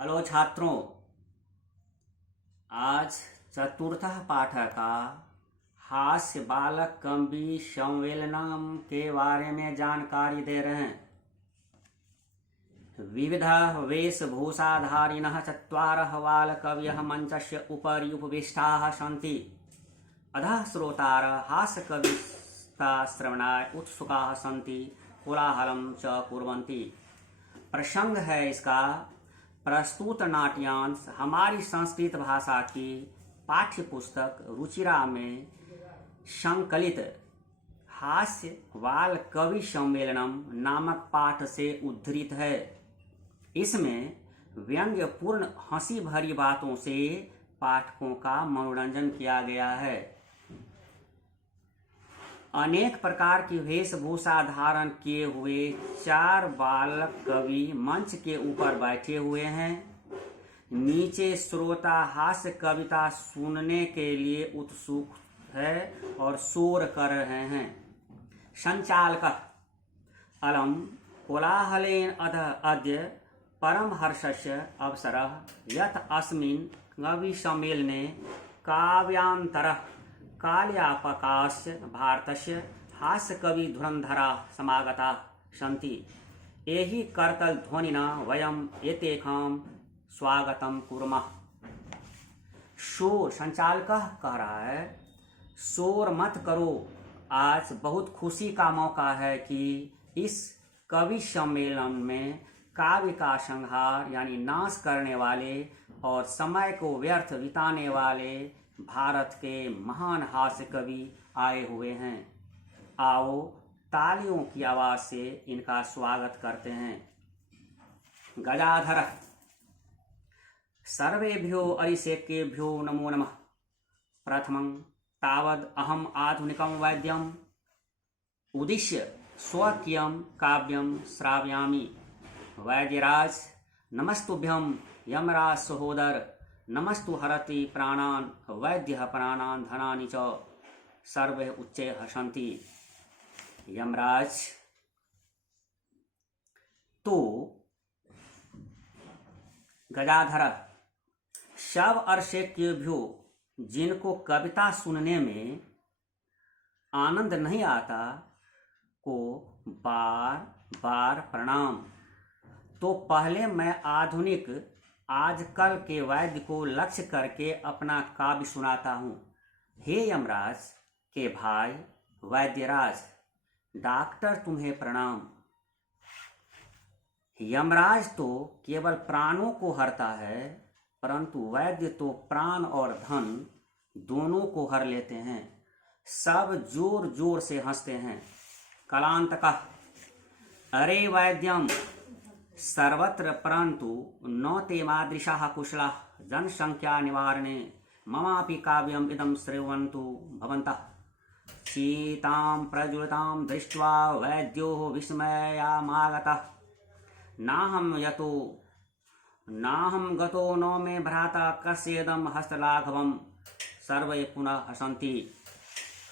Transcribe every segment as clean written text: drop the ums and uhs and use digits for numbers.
Hello छात्रों, आज चतुर्थ पाठ का हास्य बालक कवि सम्मेलनम के बारे में जानकारी दे रहे हैं। विविध वेशभूषाधारिणः चत्वारः बालकवयः मंचस्य उपरि उपविष्टाः सन्ति। अधः श्रोतारः हास्यकविताश्रवणाय उत्सुकाः सन्ति, कोलाहलं च कुर्वन्ति। प्रसंग है इसका प्रस्तुत नाट्यांश हमारी संस्कृत भाषा की पाठ्य पुस्तक रुचिरा में संकलित हास्य बाल कवि सम्मेलनम नामक पाठ से उद्धृत है। इसमें व्यंग्यपूर्ण हंसी भरी बातों से पाठकों का मनोरंजन किया गया है। अनेक प्रकार की वेशभूषा धारण किए हुए 4 बालक कवि मंच के ऊपर बैठे हुए हैं। नीचे श्रोता हास्य कविता सुनने के लिए उत्सुक है और शोर कर रहे हैं। संचालक अलम कोलाहलेन अद्य परम हर्षस्य अवसरः यत् अस्मिन् कवि सम्मेलने काव्यान्तरः काल्यापकास्य भारतस्य हास्यकवि धुरन्धराः समागताः सन्ति। एहि करतल ध्वनिना वयम् एतेषां स्वागतं कुर्मः। शोर, संचालक कह रहा है, शोर मत करो। आज बहुत खुशी का मौका है कि इस कवि सम्मेलन में काव्य का संहार यानी नाश करने वाले और समय को व्यर्थ बिताने वाले भारत के महान हास्य कवि आए हुए हैं। आओ तालियों की आवाज से इनका स्वागत करते हैं। गजाधर सर्वेभ्यो अरिसेकेभ्यो नमो नमः। प्रथमं तावद् अहम् आधुनिकं वैद्यम् उद्दिश्य स्वकीयं काव्यं श्रावयामि। वैद्यराज नमस्तुभ्यं। यमराज सहोदर नमस्तु हरति प्राणान्। वैद्यः प्राणान् धनानि च। सर्वे उच्चे हसन्ति। यमराज तो गजाधर सब अर्शेक्यभ्यो जिनको कविता सुनने में आनंद नहीं आता को बार बार प्रणाम। तो पहले मैं आधुनिक आजकल के वैद्य को लक्ष्य करके अपना काव्य सुनाता हूँ। हे यमराज के भाई वैद्यराज, डॉक्टर तुम्हें प्रणाम। यमराज तो केवल प्राणों को हरता है, परंतु वैद्य तो प्राण और धन दोनों को हर लेते हैं। सब जोर जोर से हंसते हैं। कलांतकः अरे वैद्यम सर्वत्र परंतु न ते मादृशाः कुशलाः जनसंख्या निवारणे ममापि काव्यम् इदं श्रृण्वन्तु भवन्तः। शीतां प्रज्वलितां दृष्ट्वा वैद्यो विस्मयामागतः। नाहं गतो न मे भ्राता कस्येदं हस्तलाघवम्। सर्वे पुनः हसन्ति।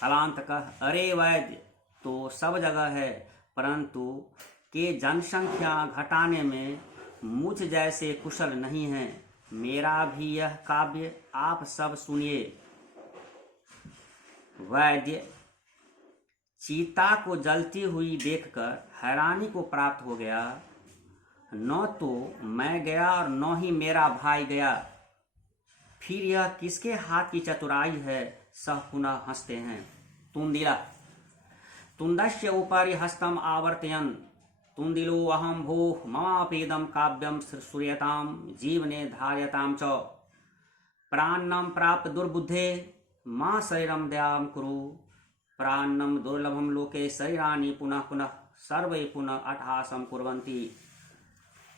कलांतकः अरे वैद्य तो सब जगह है, परंतु के जनसंख्या घटाने में मुझ जैसे कुशल नहीं हैं। मेरा भी यह काव्य आप सब सुनिए। वैद्य चीता को जलती हुई देखकर हैरानी को प्राप्त हो गया। न तो मैं गया और न ही मेरा भाई गया, फिर यह किसके हाथ की चतुराई है। सह पुनः हंसते हैं। तुंदिला तुंदस्य उपरि हस्तम आवर्तयन् तुंदिलो अहम भोः ममापेदं काव्यं श्रूयतां जीवने धार्यतां च। प्राणं प्राप्त दुर्बुद्धे मां शरीरं दयां कुरु। प्राणं दुर्लभं लोके शरीराणि पुनः पुनः सर्वे पुनः अट्टहासं कुर्वन्ति।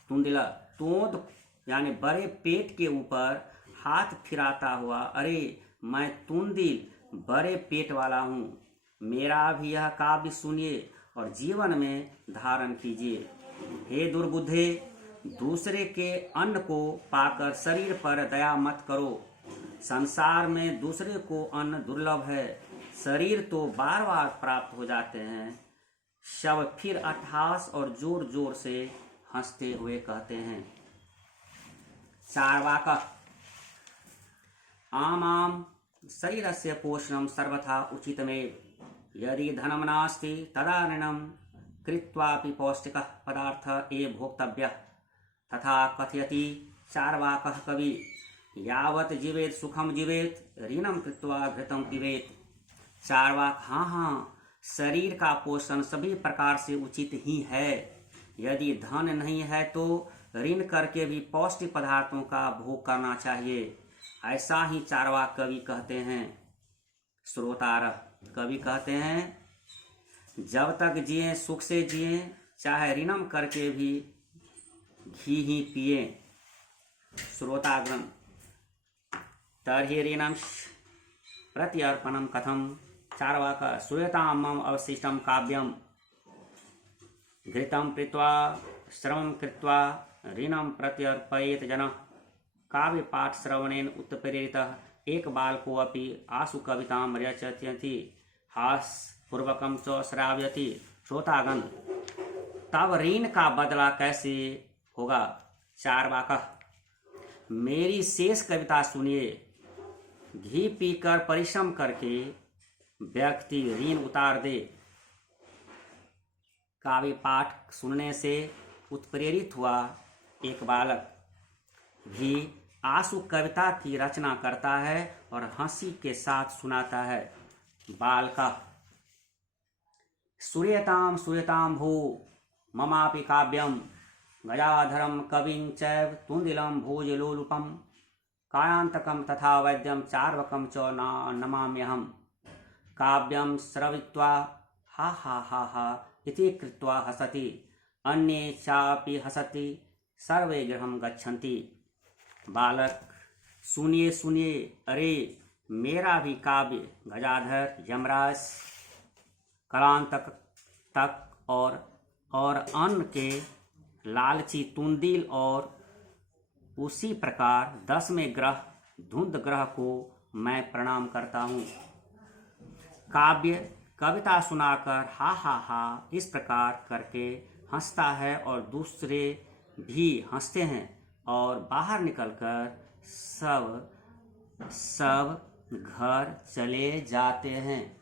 तुंदिला तोंद यानी बड़े पेट के ऊपर हाथ फिराता हुआ, अरे मैं तुंदिल बड़े पेट वाला हूँ। मेरा भी यह काव्य सुनिए और जीवन में धारण कीजिए। हे दुर्बुद्धे, दूसरे के अन्न को पाकर शरीर पर दया मत करो। संसार में दूसरे को अन्न दुर्लभ है, शरीर तो बार बार प्राप्त हो जाते हैं। शव फिर अट्टहास और जोर जोर से हंसते हुए कहते हैं। चार्वाकः आमां शरीरस्य पोषणं सर्वथा उचितमेव यदि धनं नास्ति तदा ऋणं कृत्वापि पौष्टिकः पदार्थः एव भोक्तव्यः तथा कथयति चार्वाकः कवि यावत् जीवेत सुखम जीवेत ऋणम कृत्वा घृतम पिबेत। चार्वाक हाँ, शरीर का पोषण सभी प्रकार से उचित ही है। यदि धन नहीं है तो ऋण करके भी पौष्टिक पदार्थों का भोग करना चाहिए। ऐसा ही चार्वाक कवि कहते हैं। श्रोतारः कवि कहते हैं जब तक जिए सुख से जिए, चाहे ऋणम करके भी घी ही पिए। श्रोतागण तर्हि ऋणं प्रत्यर्पणं कथं। चार्वाक श्रूयतां मम अवशिष्टं काव्यं घृतं पीत्वा श्रवणं कृत्वा ऋणं प्रत्यर्पयेत जनः। काव्य पाठ श्रवणेन उत्प्रेरितः एक बालको अपि आशु कवितां रचयति हास्यपूर्वकं च श्रावयति। श्रोतागण तब ऋण का बदला कैसे होगा। चार्वाकः मेरी शेष कविता सुनिए। घी पीकर परिश्रम करके व्यक्ति ऋण उतार दे। काव्य पाठ सुनने से उत्प्रेरित हुआ एक बालक भी आशु कविता की रचना करता है और हंसी के साथ सुनाता है। बालकः श्रूयतां श्रूयतां भो ममापि काव्यं गजाधरं कविं चैव तुन्दिलं भोजलोलुपं कायांतकं तथा वैद्यं चार्वकं च नमाम्यहम्। काव्यं श्रवित्वा हा हा हा हा इति कृत्वा हसति अन्ये चापि हसति सर्वे गृहं गच्छन्ति। बालक सुनिए सुनिए, अरे मेरा भी काव्य गजाधर, यमराज, कालांतक तक और अन्न के लालची तुंदिल और उसी प्रकार 10वें ग्रह धुंध ग्रह को मैं प्रणाम करता हूँ। काव्य कविता सुनाकर हा हा हा इस प्रकार करके हंसता है और दूसरे भी हंसते हैं और बाहर निकलकर सब घर चले जाते हैं।